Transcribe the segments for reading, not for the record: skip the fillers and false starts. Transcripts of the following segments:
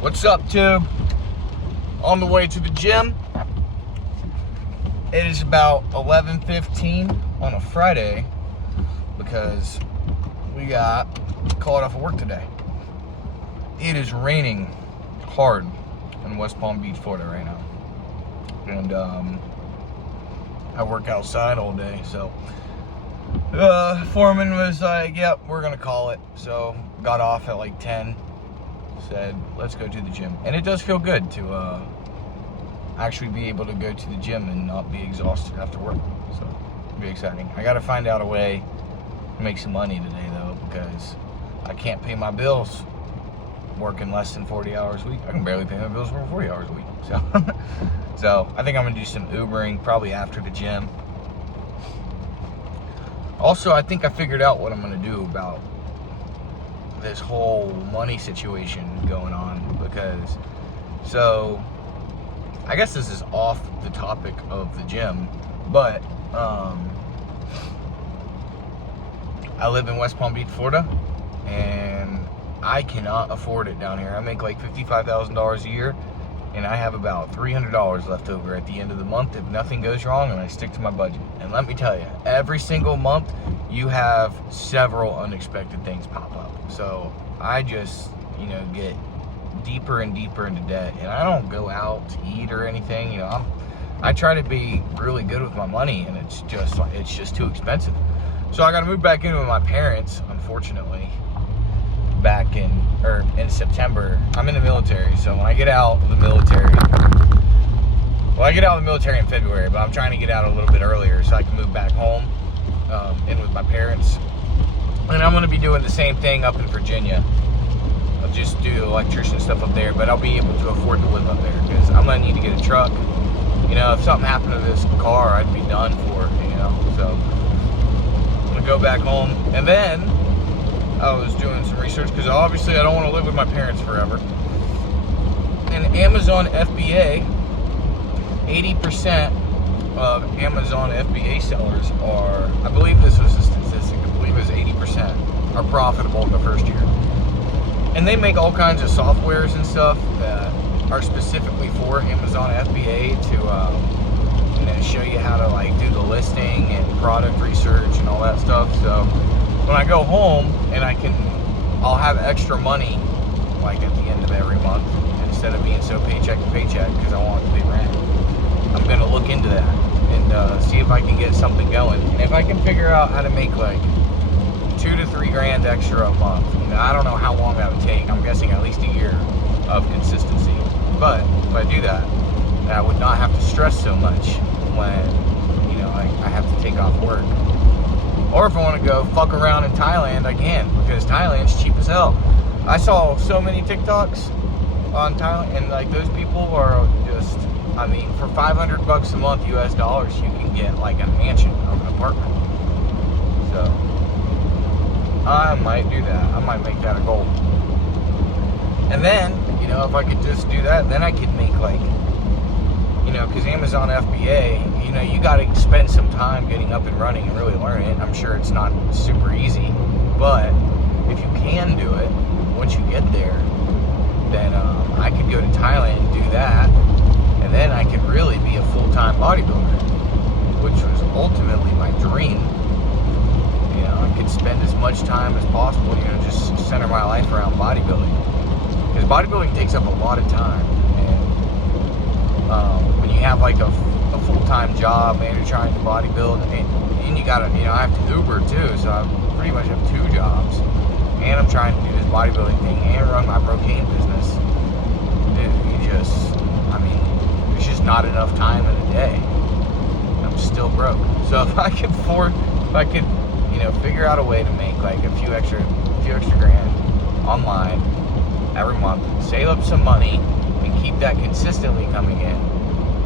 What's up, Tube? On the way to the gym. It is about 11:15 on a Friday because we got called off of work today. It is raining hard in West Palm Beach, Florida right now. And I work outside all day, so foreman was like, yep, we're gonna call it. So got off at like 10, said let's go to the gym. And it does feel good to actually be able to go to the gym and not be exhausted after work. So it'll be exciting. I gotta find out a way to make some money today though, because I can't pay my bills working less than 40 hours a week. I can barely pay my bills for 40 hours a week. So I think I'm gonna do some Ubering probably after the gym. Also, I think I figured out what I'm gonna do about this whole money situation going on, because so I guess this is off the topic of the gym, but I live in West Palm Beach, Florida, and I cannot afford it down here. I make like $55,000 a year, and I have about $300 left over at the end of the month if nothing goes wrong and I stick to my budget. And let me tell you, every single month you have several unexpected things pop up. So I just, get deeper and deeper into debt, and I don't go out to eat or anything. I try to be really good with my money, and it's just too expensive. So I got to move back in with my parents, unfortunately. Back in September. I'm in the military, so when I get out of the military, I get out of the military in February, but I'm trying to get out a little bit earlier so I can move back home in with my parents. And I'm going to be doing the same thing up in Virginia. I'll just do electrician stuff up there, but I'll be able to afford to live up there because I'm going to need to get a truck. If something happened to this car, I'd be done for it, So I'm going to go back home. And then I was doing some research because obviously I don't want to live with my parents forever. And Amazon FBA, 80% of Amazon FBA sellers are, I believe this was a statistic, I believe it was 80% are profitable in the first year. And they make all kinds of softwares and stuff that are specifically for Amazon FBA to show you how to do the listing and product research and all that stuff. So when I go home and I'll have extra money at the end of every month instead of being so paycheck to paycheck because I want to pay rent. I'm gonna look into that and see if I can get something going. And if I can figure out how to make $2 to $3 grand extra a month, I don't know how long that would take. I'm guessing at least a year of consistency. But if I do that, I would not have to stress so much when I have to take off work. Or if I want to go fuck around in Thailand, I can, because Thailand's cheap as hell. I saw so many TikToks on Thailand, and those people are just, for $500 a month US dollars, you can get a mansion or an apartment. So I might do that. I might make that a goal. And then, if I could just do that, then I could make because Amazon FBA, you got to spend some time getting up and running and really learn it. I'm sure it's not super easy, but if you can do it, once you get there, then I could go to Thailand and do that, and then I could really be a full-time bodybuilder, which was ultimately my dream. I could spend as much time as possible, just center my life around bodybuilding, because bodybuilding takes up a lot of time. When you have a full-time job and you're trying to bodybuild, and you gotta, I have to Uber too, so I pretty much have 2 jobs, and I'm trying to do this bodybuilding thing and run my brocane business. Dude, there's just not enough time in a day. I'm still broke. So if I could figure out a way to make a few extra grand online every month, save up some money, and keep that consistently coming in,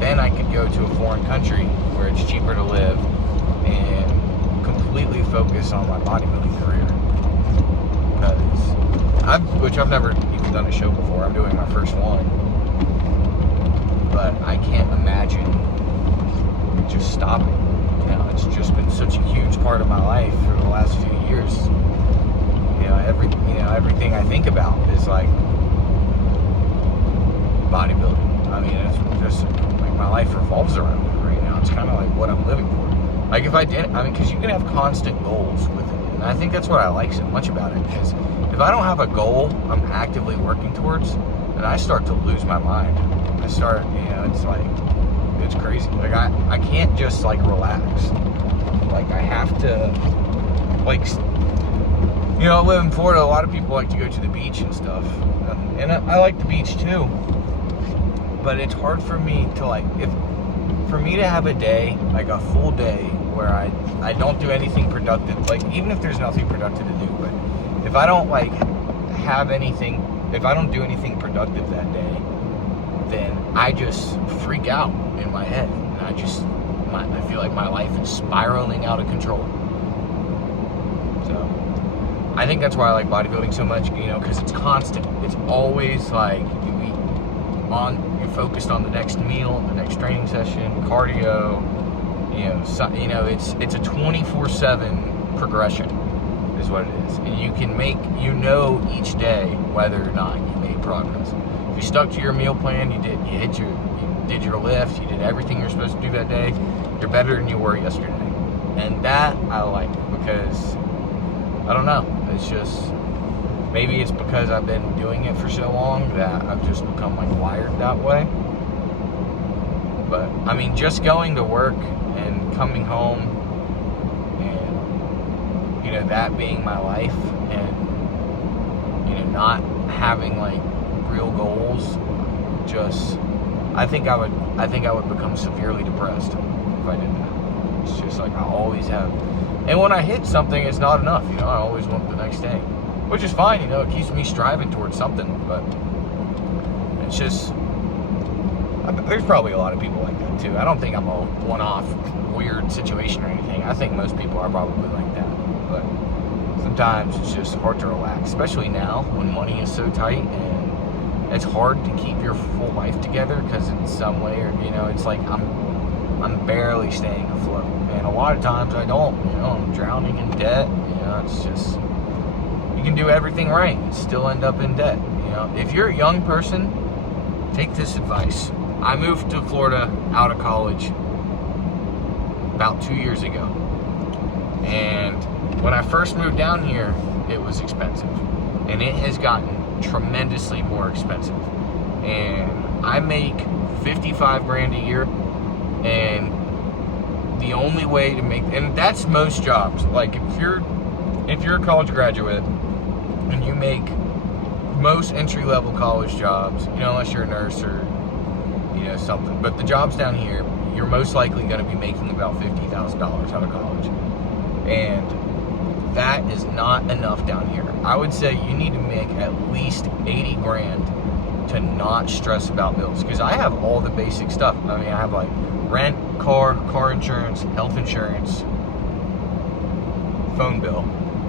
then I could go to a foreign country where it's cheaper to live and completely focus on my bodybuilding career. Which I've never even done a show before. I'm doing my first one. But I can't imagine just stopping. It's just been such a huge part of my life for the last few years. everything I think about is like, bodybuilding. I mean, it's just like my life revolves around it right now. It's kind of like what I'm living for. Like if I did, I mean, because you can have constant goals with it, and I think that's what I like so much about it. Because if I don't have a goal I'm actively working towards, then I start to lose my mind. I start, it's like, it's crazy. Like I can't just like relax. Like I have to, like, I live in Florida. A lot of people like to go to the beach and stuff, and I like the beach too. But it's hard for me to for me to have a day, like a full day, where I don't do anything productive. Like even if there's nothing productive to do, but if I don't if I don't do anything productive that day, then I just freak out in my head, and I feel like my life is spiraling out of control. So I think that's why I like bodybuilding so much, because it's constant. It's always like you're focused on the next meal, the next training session, cardio. It's a 24/7 progression, is what it is, and you can make each day whether or not you made progress. If you stuck to your meal plan, you did your lift, you did everything you're supposed to do that day, you're better than you were yesterday. And that I like, because I don't know, it's just, maybe it's because I've been doing it for so long that I've just become like wired that way. But I mean, just going to work and coming home and that being my life, and not having like real goals, just I think I would become severely depressed if I did that. It's just like I always have, and when I hit something, it's not enough. I always want the next day, which is fine. It keeps me striving towards something. But it's just, there's probably a lot of people like that too. I don't think I'm a one-off weird situation or anything. I think most people are probably like that. But sometimes it's just hard to relax, especially now when money is so tight, and it's hard to keep your full life together, because in some way, it's like I'm barely staying afloat, and a lot of times I don't. I'm drowning in debt. It's just, you can do everything right and still end up in debt. If you're a young person, take this advice. I moved to Florida out of college about 2 years ago, and when I first moved down here, it was expensive, and it has gotten tremendously more expensive. And I make $55,000 a year, and the only way to make, and that's most jobs. Like if you're a college graduate and you make most entry-level college jobs, unless you're a nurse or something, but the jobs down here, you're most likely going to be making about $50,000 out of college, and that is not enough down here. I would say you need to make at least $80,000 to not stress about bills, because I have all the basic stuff. I mean, I have like rent, car insurance, health insurance, phone bill,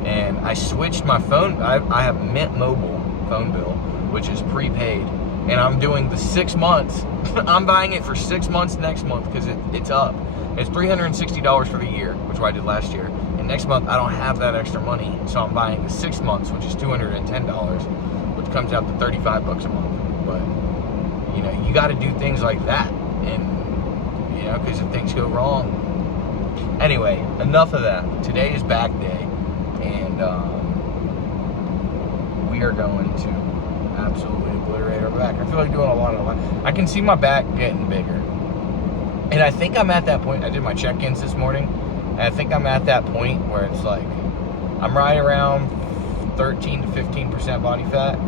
and I switched my phone. I have Mint Mobile phone bill, which is prepaid, and I'm doing the 6 months. I'm buying it for 6 months next month, because it's up. It's $360 for the year, which I did last year. And next month, I don't have that extra money, so I'm buying the 6 months, which is $210, which comes out to $35 a month. But you got to do things like that, and because if things go wrong. Anyway, enough of that. Today is back day, and we are going to absolutely obliterate our back. I feel like doing a lot of. I can see my back getting bigger, and I think I'm at that point. I did my check-ins this morning. And I think I'm at that point where it's like I'm right around 13 to 15% body fat,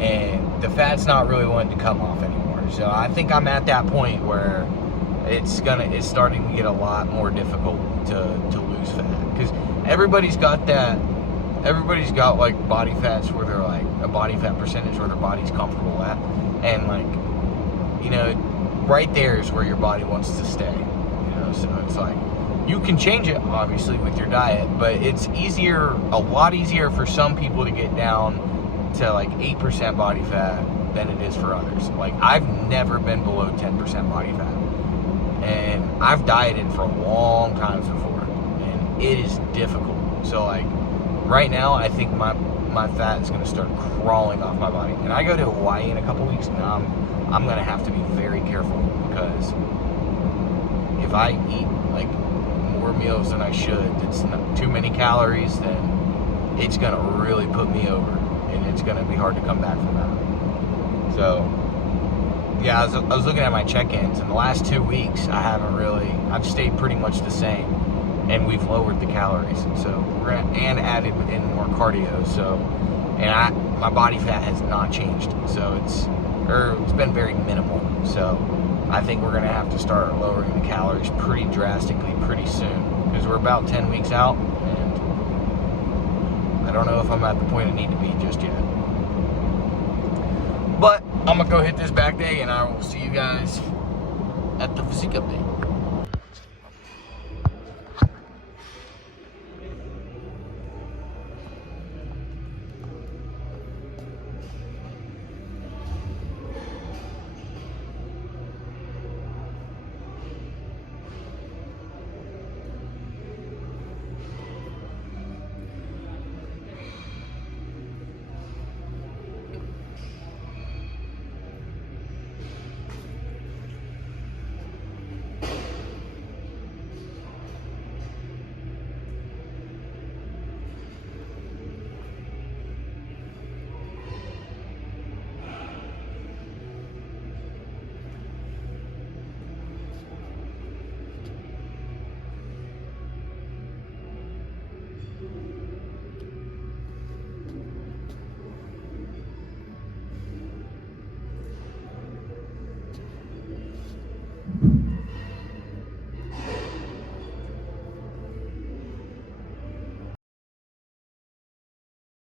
and the fat's not really wanting to come off anymore. So I think I'm at that point where it's starting to get a lot more difficult to lose fat, because everybody's got like body fats where they're like a body fat percentage where their body's comfortable at, and like right there is where your body wants to stay. So it's like, you can change it, obviously, with your diet, but it's a lot easier for some people to get down to like 8% body fat than it is for others. Like, I've never been below 10% body fat, and I've dieted for a long time before, and it is difficult. So like, right now, I think my my fat is going to start crawling off my body. And I go to Hawaii in a couple weeks, and I'm going to have to be very careful, because if I eat like more meals than I should, it's not too many calories, then it's going to really put me over, and it's going to be hard to come back from that. So yeah, I was looking at my check-ins, and the last 2 weeks I've stayed pretty much the same, and we've lowered the calories, so and added in more cardio, so, and my body fat has not changed, so it's been very minimal. So I think we're gonna have to start lowering the calories pretty drastically pretty soon, because we're about 10 weeks out, and I don't know if I'm at the point I need to be just yet. But I'm gonna go hit this back day, and I will see you guys at the physique update.